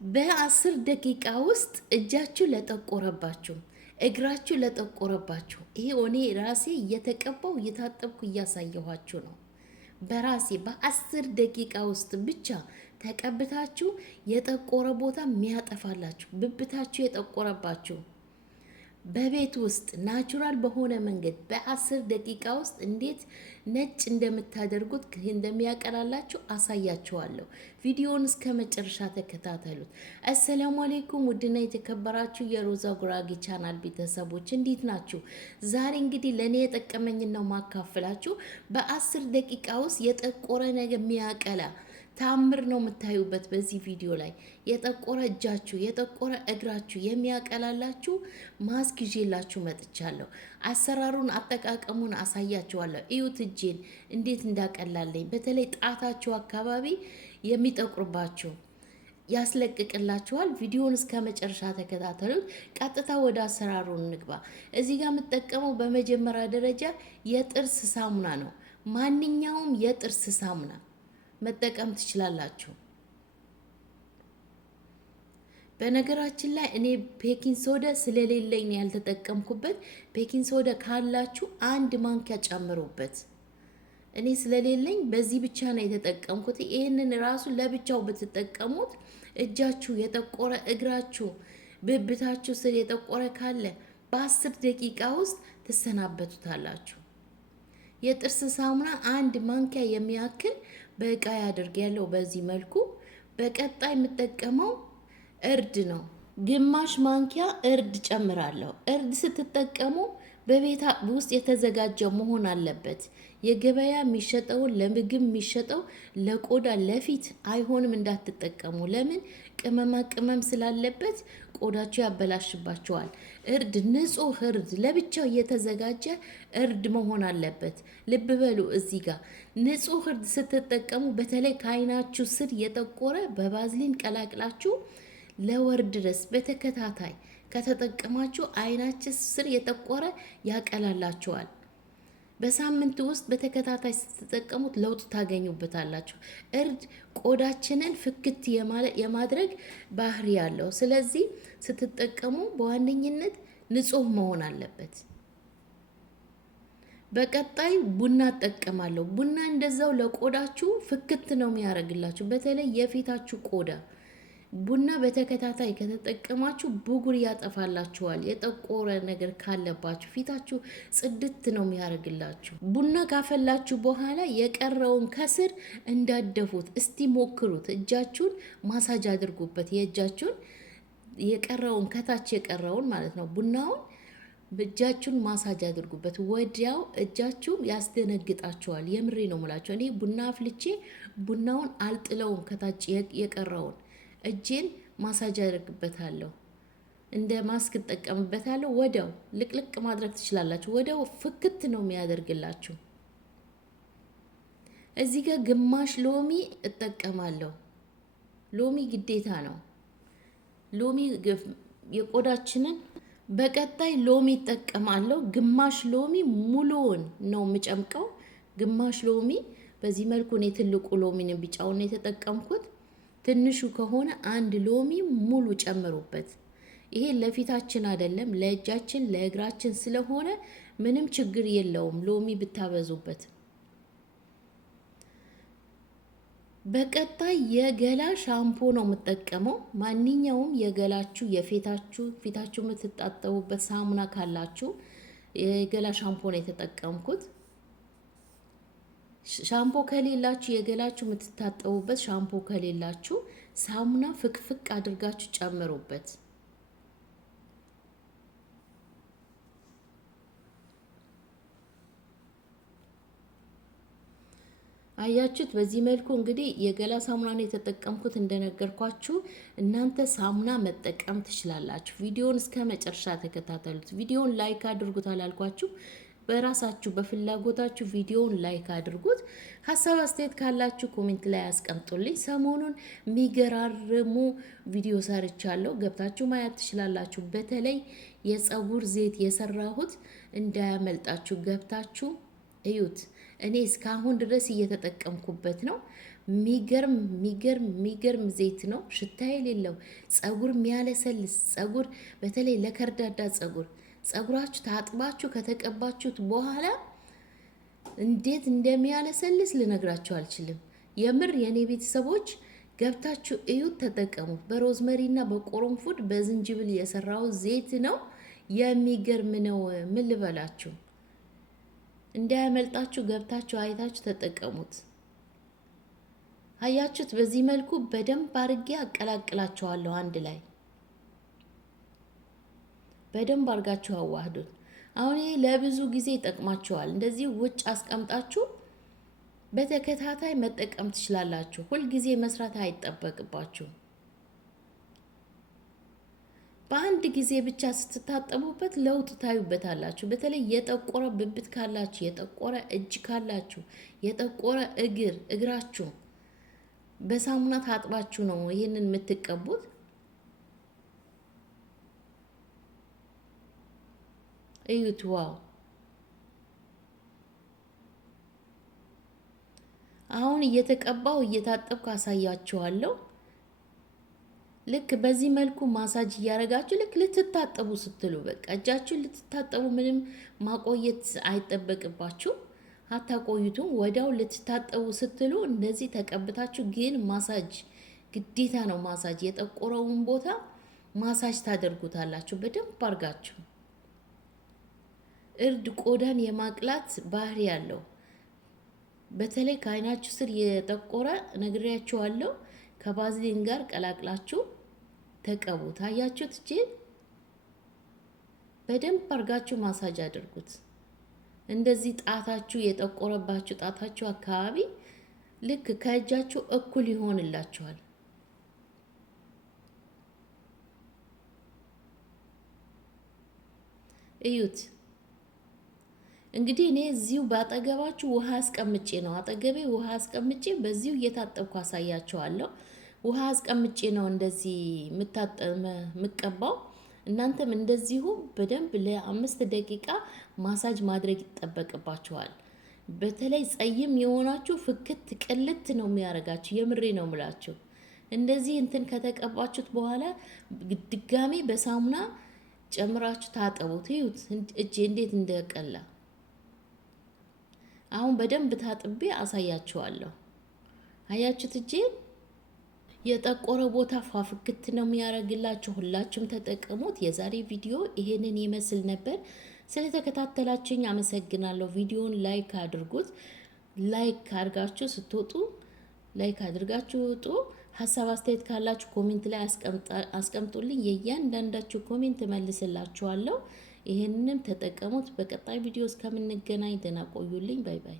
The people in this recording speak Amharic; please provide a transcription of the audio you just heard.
በ10 ደቂቃ ውስጥ እጃችሁ ለጠቆረባችሁ፣ እግራችሁ ለጠቆረባችሁ፣ ይሄ እኔ ራሴ እየተቀባው እየታጠብኩ እያሳየኋችሁ ነው። በራሴ በ10 ደቂቃ ውስጥ ብቻ ተቀብታችሁ የጠቆረ ቦታ የሚያጠፋላችሁ፣ ብብታችሁ የጠቆረባችሁ በቤት ውስጥ ናቹራል በሆነ መንገድ በ10 ደቂቃ ውስጥ እንዴት ነጭ እንደምታደርጉት እንደሚያቀላላችሁ አሳያችኋለሁ። ቪዲዮውን እስከ መጨረሻ ተከታተሉት። አሰላሙ አለይኩም ውድና የተከበራችሁ የሮዛ ጉራጌ ቻናል ቤተሰቦች እንዴት ናችሁ? ዛሬ እንግዲህ ለኔ የጠቀመኝን ነው ማካፈላችሁ። በ10 ደቂቃ ውስጥ የጠቆረ ነገር የሚያቀላ ታምር ነው የምታዩበት። በዚህ ቪዲዮ ላይ የጠቆረ እጃችሁ የጠቆረ እግራችሁ የሚያቀላላችሁ ማስክ ይዤላችሁ መጥቻለሁ። አሰራሩን አጠቃቀሙን አሳያችኋለሁ። እዩት እጄን እንዴት እንዳቀላለኝ። በተለይ ጣታችሁ አካባቢ የሚጠቁርባችሁ ያስለቅቅላችኋል። ቪዲዮውን እስከ መጨረሻ ተከታተሉት። ቀጥታ ወደ አሰራሩ እንግባ። እዚህ ጋር የምጠቀመው በመጀመሪያ ደረጃ የጥርስ ሳሙና ነው። ማንኛውም የጥርስ ሳሙና መጠቀም ትችላላችሁ። በነገራችን ላይ እኔ ቤኪንግ ሶዳ ስለሌለኝ ያልተጠቀምኩበት። ቤኪንግ ሶዳ ካላችሁ 1 ማንኪያ ጨምሩበት። እኔ ስለሌለኝ በዚህ ብቻ ነው የተጠቀምኩት። ይሄንን ራሱ ለብቻው ብትጠቀሙት እጃችሁ የጠቆረ እግራችሁ ብብታችሁ ስር የጠቆረ ካለ በ10 ደቂቃ ውስጥ ትሰናበቱታላችሁ። የጥርስ ሳሙና 1 ማንኪያ የሚያክል በእቃ ያድርግ ያለው በዚህ መልኩ። በቀጣይ የምጠቀመው እርድ ነው። ግማሽ ማንኪያ እርድ ጨምራለሁ። እርድ ስትጠቀሙ በቤት ውስጥ የተዘጋጀ መሆን አለበት። የገበያ የሚሸጠውን ለምግብ የሚሸጠው ለቆዳ ለፊት አይሆንም፣ እንዳትጠቀሙ። ለምን? ቅመማ ቅመም ስላለበት ቆዳችሁ ያበላሽባቸዋል። እርድ ንጹህ እርድ ለብቻው የተዘጋጀ እርድ መሆን አለበት። ልብ በሉ እዚህ ጋር ንጹህ እርድ ስትጠቀሙ በተለይ ከአይናችሁ ስር የጠቆረ በባዝሊን ቀላቅላችሁ ለወር ድረስ በተከታታይ ከተጠቀማችሁ አይናችሁ ስር የጠቆረ ያቀላላችኋል። በሳምንት ውስጥ በተከታታይ ስትጠቀሙት ለውጥ ታገኙበታላችሁ። እርድ ቆዳችንን ፍክት የማድረግ ባህሪ ያለው፣ ስለዚህ ስትጠቀሙ በዋነኝነት ንጹህ መሆን አለበት። በቀጣይ ቡና እጠቀማለሁ። ቡና እንደዛው ለቆዳችሁ ፍክት ነው የሚያደርግላችሁ፣ በተለይ የፊታችሁ ቆዳ። ቡና በተከታታይ ከተጠቀማችሁ ብጉር ያጠፋላችኋል። የጠቆረ ነገር ካለባችሁ ፊታችሁ ጽድት ነው የሚያደርግላችሁ። ቡና ካፈላችሁ በኋላ የቀረውን ከስር እንዳደፉት እስቲ ሞክሩት። እጃችሁን ማሳጅ አድርጉበት። የእጃችሁን የቀረውን ከታች የቀረውን ማለት ነው ቡናውን እጃችሁን ማሳጅ አድርጉበት። ወዲያው እጃችሁ ያስደነግጣችኋል። የምሬ ነው የምላችሁ። እኔ ቡና አፍልቼ ቡናውን አልጥለውም። ከታች የቀረውን እጄን ማሳጅ አደርግበታለሁ። እንደ ማስክ እጠቀምበታለሁ። ወዲያው ልቅልቅ ማድረግ ትችላላችሁ። ወዲያው ፍክት ነው የሚያደርግላችሁ። እዚህ ጋር ግማሽ ሎሚ እጠቀማለሁ። ሎሚ ግዴታ ነው። ሎሚ የቆዳችንን በቀጣይ ሎሚ እጠቀማለሁ። ግማሽ ሎሚ ሙሉውን ነው የምጨምቀው። ግማሽ ሎሚ በዚህ መልኩ ነው። ትልቁ ሎሚ ነው ቢጫውን የተጠቀምኩት። ትንሹ ከሆነ 1 ሎሚ ሙሉ ጨምሩበት። ይሄ ለፊታችን አይደለም ለእጃችን ለእግራችን ስለሆነ ምንም ችግር የለውም ሎሚ ብታበዙበት። በቀጣይ የገላ ሻምፖ ነው የምጠቀመው። ማንኛውም የገላችሁ ፊታችሁ የምትጣጠቡበት ሳሙና ካላችሁ የገላ ሻምፖ ነው የተጠቀምኩት። ሻምፖ ከሌላችሁ የገላችሁ የምትታጠቡበት ሻምፖ ከሌላችሁ ሳሙና ፍቅፍቅ አድርጋችሁ ጨምሩበት። አያችሁት? በዚህ መልኩ እንግዲህ የገላ ሳሙናን የተጠቀምኩት እንደነገርኳችሁ። እናንተ ሳሙና መጠቀም ትችላላችሁ። ቪዲዮውን እስከ መጨረሻ ተከታተሉት። ቪዲዮውን ላይክ አድርጉት አላልኳችሁ? በራሳችሁ በፍላጎታችሁ ቪዲዮውን ላይክ አድርጉት። ሀሳብ አስተያየት ካላችሁ ኮሜንት ላይ አስቀምጡልኝ። ሰሞኑን የሚገራርሙ ቪዲዮ ሰርቻለሁ፣ ገብታችሁ ማየት ትችላላችሁ። በተለይ የፀጉር ዘይት የሰራሁት እንዳያመልጣችሁ ገብታችሁ እዩት። እኔ እስካሁን ድረስ እየተጠቀምኩበት ነው። ሚገርም ዘይት ነው። ሽታ የሌለው ጸጉር የሚያለሰልስ ጸጉር፣ በተለይ ለከርዳዳ ጸጉራችሁ ታጥባችሁ ከተቀባችሁት በኋላ እንዴት እንደሚያለሰልስ ልነግራችሁ አልችልም። የምር የኔ ቤተሰቦች ገብታችሁ እዩት፣ ተጠቀሙት። በሮዝመሪና በቆረንፉድ በዝንጅብል የሰራው ዘይት ነው። የሚገርም ነው። ምን ልበላችሁ፣ እንዳያመልጣችሁ ገብታችሁ አይታችሁ ተጠቀሙት። አያችሁት? በዚህ መልኩ በደንብ አርጌ አቀላቅላችኋለሁ። አንድ ላይ በደንብ አርጋችሁ አዋህዱት። አሁን ይሄ ለብዙ ጊዜ ይጠቅማችኋል። እንደዚህ ውጭ አስቀምጣችሁ በተከታታይ መጠቀም ትችላላችሁ። ሁልጊዜ መስራት አይጠበቅባችሁ። በአንድ ጊዜ ብቻ ስትታጠቡበት ለውጥ ታዩበታላችሁ። በተለይ የጠቆረ ብብት ካላችሁ፣ የጠቆረ እጅ ካላችሁ፣ የጠቆረ እግራችሁ በሳሙና ታጥባችሁ ነው ይህንን የምትቀቡት። እዩት፣ ዋው! አሁን እየተቀባው እየታጠብኩ አሳያችኋለሁ። ልክ በዚህ መልኩ ማሳጅ እያደረጋችሁ ልክ ልትታጠቡ ስትሉ በቃ እጃችሁን ልትታጠቡ ምንም ማቆየት አይጠበቅባችሁ። አታቆዩቱም። ወዲያው ልትታጠቡ ስትሉ እንደዚህ ተቀብታችሁ፣ ግን ማሳጅ ግዴታ ነው። ማሳጅ የጠቆረውን ቦታ ማሳጅ ታደርጉታላችሁ በደንብ አርጋችሁ። እርድ ቆዳን የማቅላት ባህሪ ያለው፣ በተለይ ከአይናችሁ ስር የጠቆረ ነግሬያችኋለሁ። ከባዝሊን ጋር ቀላቅላችሁ ተቀቡት። አያችሁት? እጄን በደንብ አርጋችሁ ማሳጅ አድርጉት። እንደዚህ ጣታችሁ የጠቆረባችሁ ጣታችሁ አካባቢ ልክ ከእጃችሁ እኩል ይሆንላችኋል። እዩት። እንግዲህ እኔ እዚሁ ባጠገባችሁ ውሃ አስቀምጬ ነው፣ አጠገቤ ውሃ አስቀምጬ በዚሁ እየታጠብኩ አሳያችኋለሁ። ውሃ አስቀምጬ ነው እንደዚህ የምቀባው። እናንተም እንደዚሁ በደንብ ለ5 ደቂቃ ማሳጅ ማድረግ ይጠበቅባችኋል። በተለይ ጸይም የሆናችሁ ፍክት ቅልት ነው የሚያደርጋችሁ። የምሬ ነው ምላችሁ። እንደዚህ እንትን ከተቀባችሁት በኋላ ድጋሜ በሳሙና ጨምራችሁ ታጠቡት። ይዩት እጄ እንዴት እንደቀላ። አሁን በደንብ ታጥቤ አሳያችኋለሁ። አያችሁት? እጄ የጠቆረ ቦታ ፋፍክት ነው የሚያደርግላችሁ። ሁላችሁም ተጠቀሙት። የዛሬ ቪዲዮ ይሄንን ይመስል ነበር። ስለተከታተላችሁኝ አመሰግናለሁ። ቪዲዮውን ላይክ አድርጉት። ላይክ አድርጋችሁ ስትወጡ ላይክ አድርጋችሁ ውጡ። ሀሳብ አስተያየት ካላችሁ ኮሜንት ላይ አስቀምጡልኝ። የእያንዳንዳችሁ ኮሜንት መልስላችኋለሁ። ይሄንንም ተጠቀሙት። በቀጣይ ቪዲዮ እስከምንገናኝ ደህና ቆዩልኝ። ባይ ባይ።